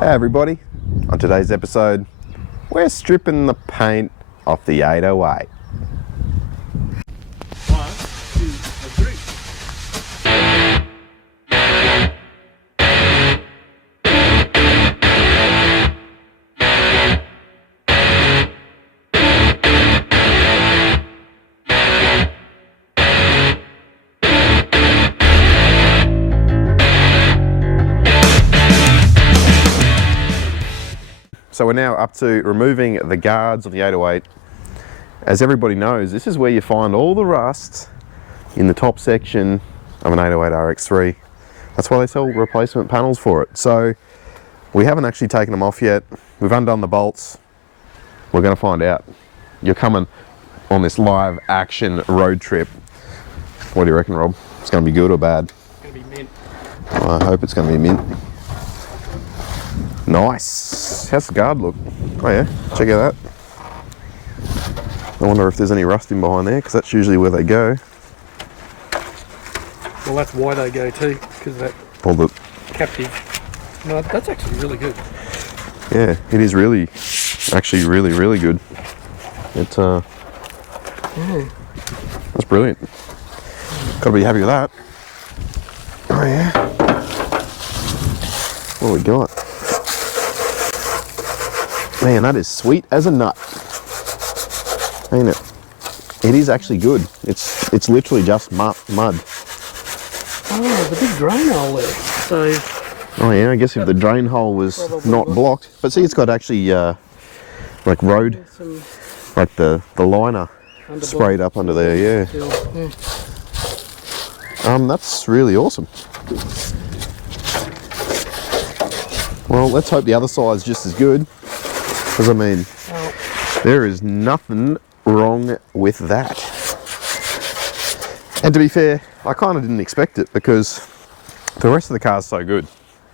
Hey everybody, on today's episode we're stripping the paint off the 808. So we're now up to removing the guards of the 808. As everybody knows, this is where you find all the rust in the top section of an 808 RX3. That's why they sell replacement panels for it. So we haven't actually taken them off yet. We've undone the bolts. We're going to find out. You're coming on this live action road trip. What do you reckon, Rob? It's going to be good or bad? It's going to be mint. Well, I hope it's going to be mint. Nice. How's the guard look? Oh yeah, check out that. I wonder if there's any rust in behind there, because that's usually where they go. Well, that's why they go too, because that captive. No, that's actually really good. Yeah, it is really, actually really good. It's that's brilliant. Gotta be happy with that. Oh yeah. What do we got? Man, that is sweet as a nut. Ain't it? It is actually good. It's literally just mud. Oh, the big drain hole there. So. Oh yeah, I guess if the drain hole was not blocked. But see, it's got actually like road, like the liner sprayed up under there. Yeah. That's really awesome. Well, let's hope the other side's just as good. Because I mean, there is nothing wrong with that. And to be fair, I kind of didn't expect it because the rest of the car's so good.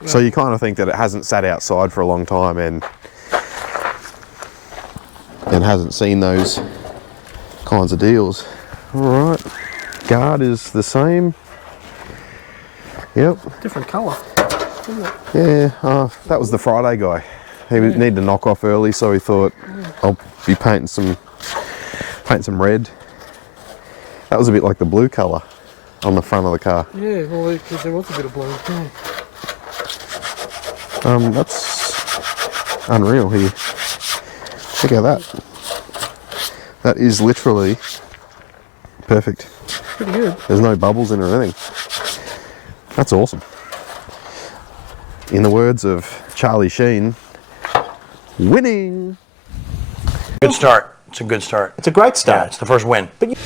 Yeah. So you kind of think that it hasn't sat outside for a long time and hasn't seen those kinds of deals. All right, guard is the same. Yep. Different colour, isn't it? Yeah, that was the Friday guy. He would need to knock off early, so he thought, I'll be painting some red. That was a bit like the blue colour on the front of the car. Yeah, well, because there was a bit of blue. Yeah. That's unreal here. Check out that. That is literally perfect. Pretty good. There's no bubbles in it or anything. That's awesome. In the words of Charlie Sheen, winning. Good start. It's a good start. It's a great start. Yeah, it's the first win. But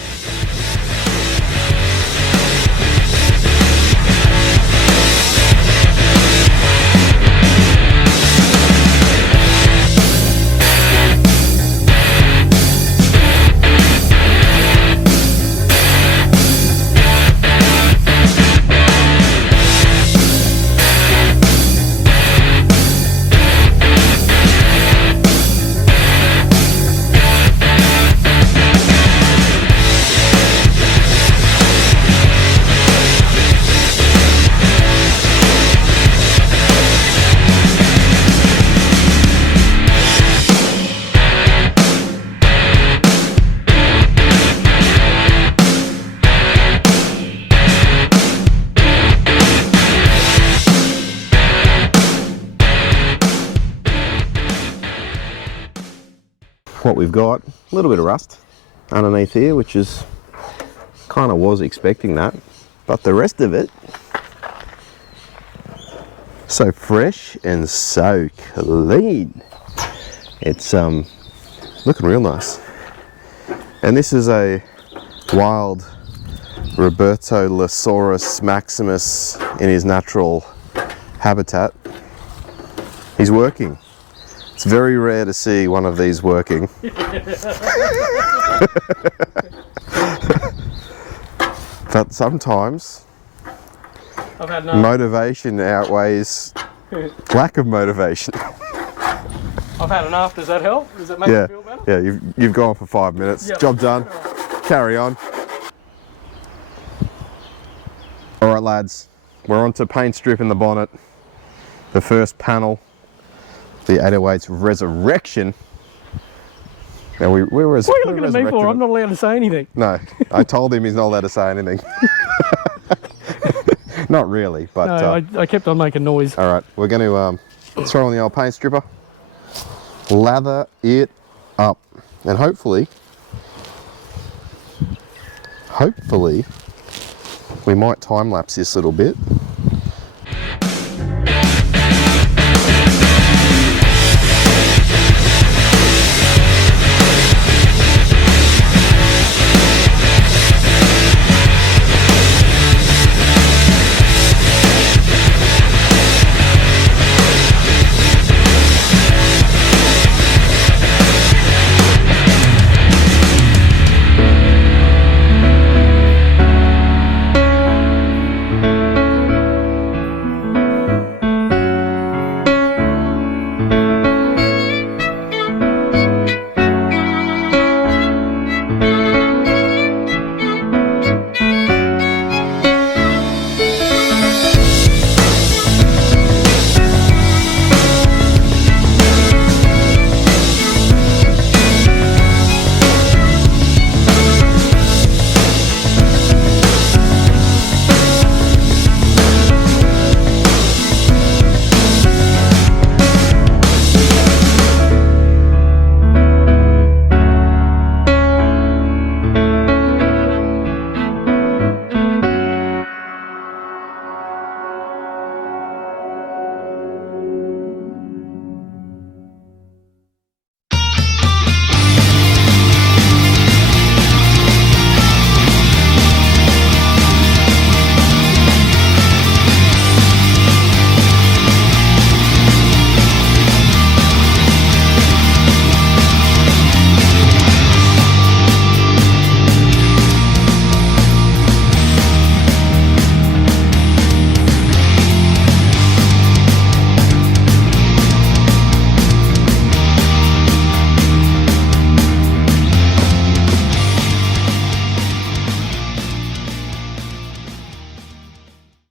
what we've got, a little bit of rust underneath here, which is kind of was expecting that, but the rest of it so fresh and so clean. It's looking real nice. And this is a wild Robertolophosaurus maximus in his natural habitat. He's working. It's very rare to see one of these working. But sometimes motivation outweighs lack of motivation. I've had enough. Does that help? Does that make you feel better? Yeah, you've gone for 5 minutes. Yep. Job done. Carry on. All right, lads. We're on to paint stripping the bonnet. The first panel the 808's resurrection. Now we were What are you looking at me for? I'm not allowed to say anything. No, I told him he's not allowed to say anything. Not really, but... No, I kept on making noise. All right, we're going to throw on the old paint stripper, lather it up, and hopefully we might time lapse this a little bit.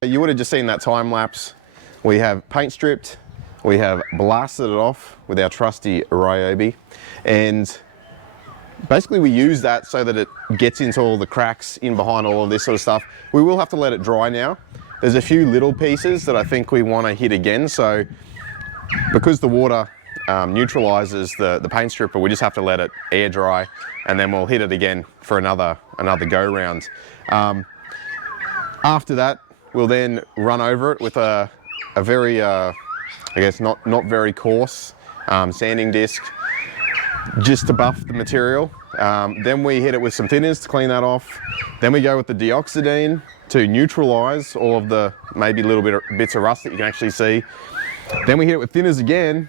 You would have just seen that time lapse. We have paint stripped, we have blasted it off with our trusty Ryobi, and basically we use that so that it gets into all the cracks in behind all of this sort of stuff. We will have to let it dry now. There's a few little pieces that I think we want to hit again, so because the water neutralizes the paint stripper, we just have to let it air dry, and then we'll hit it again for another go round. After that, we'll then run over it with a very, I guess not very coarse sanding disc, just to buff the material. Then we hit it with some thinners to clean that off. Then we go with the deoxidine to neutralize all of the maybe little bits of rust that you can actually see. Then we hit it with thinners again,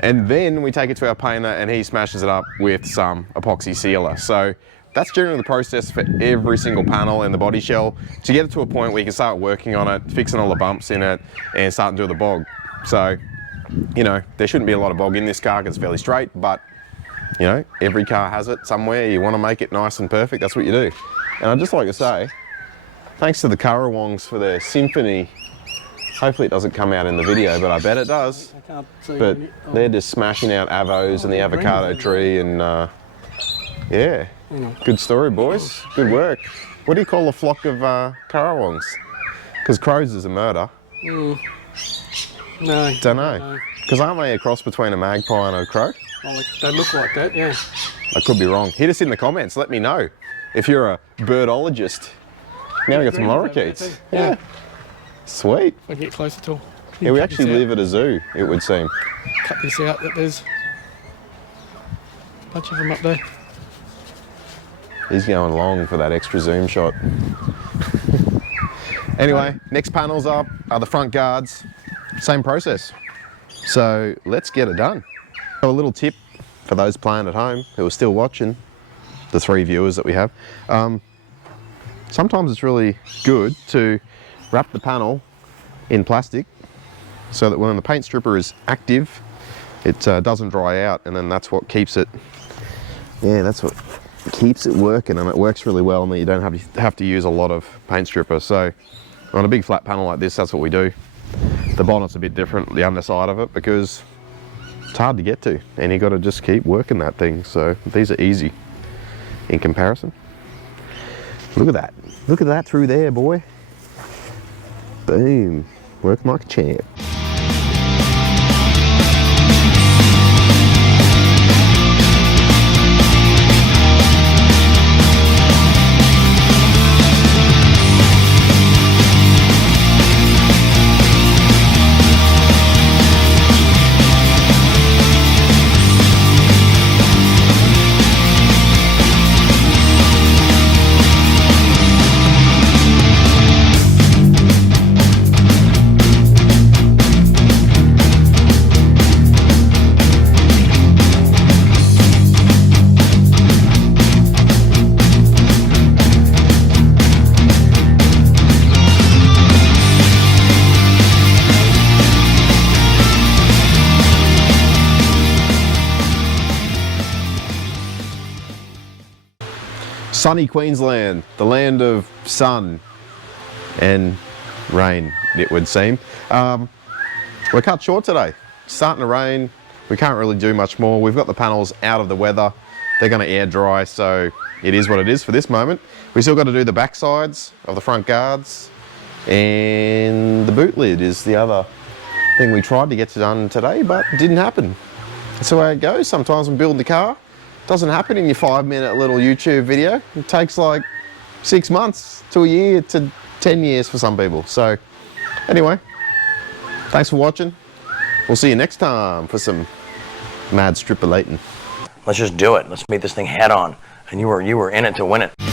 and then we take it to our painter and he smashes it up with some epoxy sealer. So that's generally the process for every single panel in the body shell to get it to a point where you can start working on it, fixing all the bumps in it, and starting to do the bog. So, you know, there shouldn't be a lot of bog in this car because it's fairly straight, but, you know, every car has it somewhere. You want to make it nice and perfect, that's what you do. And I'd just like to say, thanks to the Currawongs for their symphony. Hopefully it doesn't come out in the video, but I bet it does. I can't see. But they're just smashing out avos and the avocado tree, and yeah. Good story, boys. Good work. What do you call a flock of Currawongs? Because crows is a murder. No. Don't know. Because aren't they a cross between a magpie and a crow? Oh, they look like that, yeah. I could be wrong. Hit us in the comments. Let me know if you're a birdologist. Now we got some lorikeets. Yeah. Sweet. If I get closer to. Yeah, we actually live at a zoo, it would seem. Cut this out. There's a bunch of them up there. He's going long for that extra zoom shot. Anyway, next panels up are the front guards. Same process. So let's get it done. So a little tip for those playing at home who are still watching, the 3 viewers that we have. Sometimes it's really good to wrap the panel in plastic so that when the paint stripper is active, it doesn't dry out, and then that's what keeps it, that's what keeps it working, and it works really well, and then you don't have to use a lot of paint stripper. So on a big flat panel like this, that's what we do. The bonnet's a bit different, the underside of it, because It's hard to get to, and you got to just keep working that thing. So these are easy in comparison. Look at that. Look at that through there, boy. Boom. Working like a champ. Sunny Queensland, the land of sun and rain, it would seem. We're cut short today. It's starting to rain. We can't really do much more. We've got the panels out of the weather. They're going to air dry, so it is what it is for this moment. We still got to do the back sides of the front guards, and the boot lid is the other thing we tried to get done today, but it didn't happen. That's the way it goes. Sometimes when building the car, doesn't happen in your 5-minute little YouTube video. It takes like 6 months to a year to 10 years for some people. So anyway, thanks for watching. We'll see you next time for some mad stripolating. Let's just do it. Let's meet this thing head on. And you were in it to win it.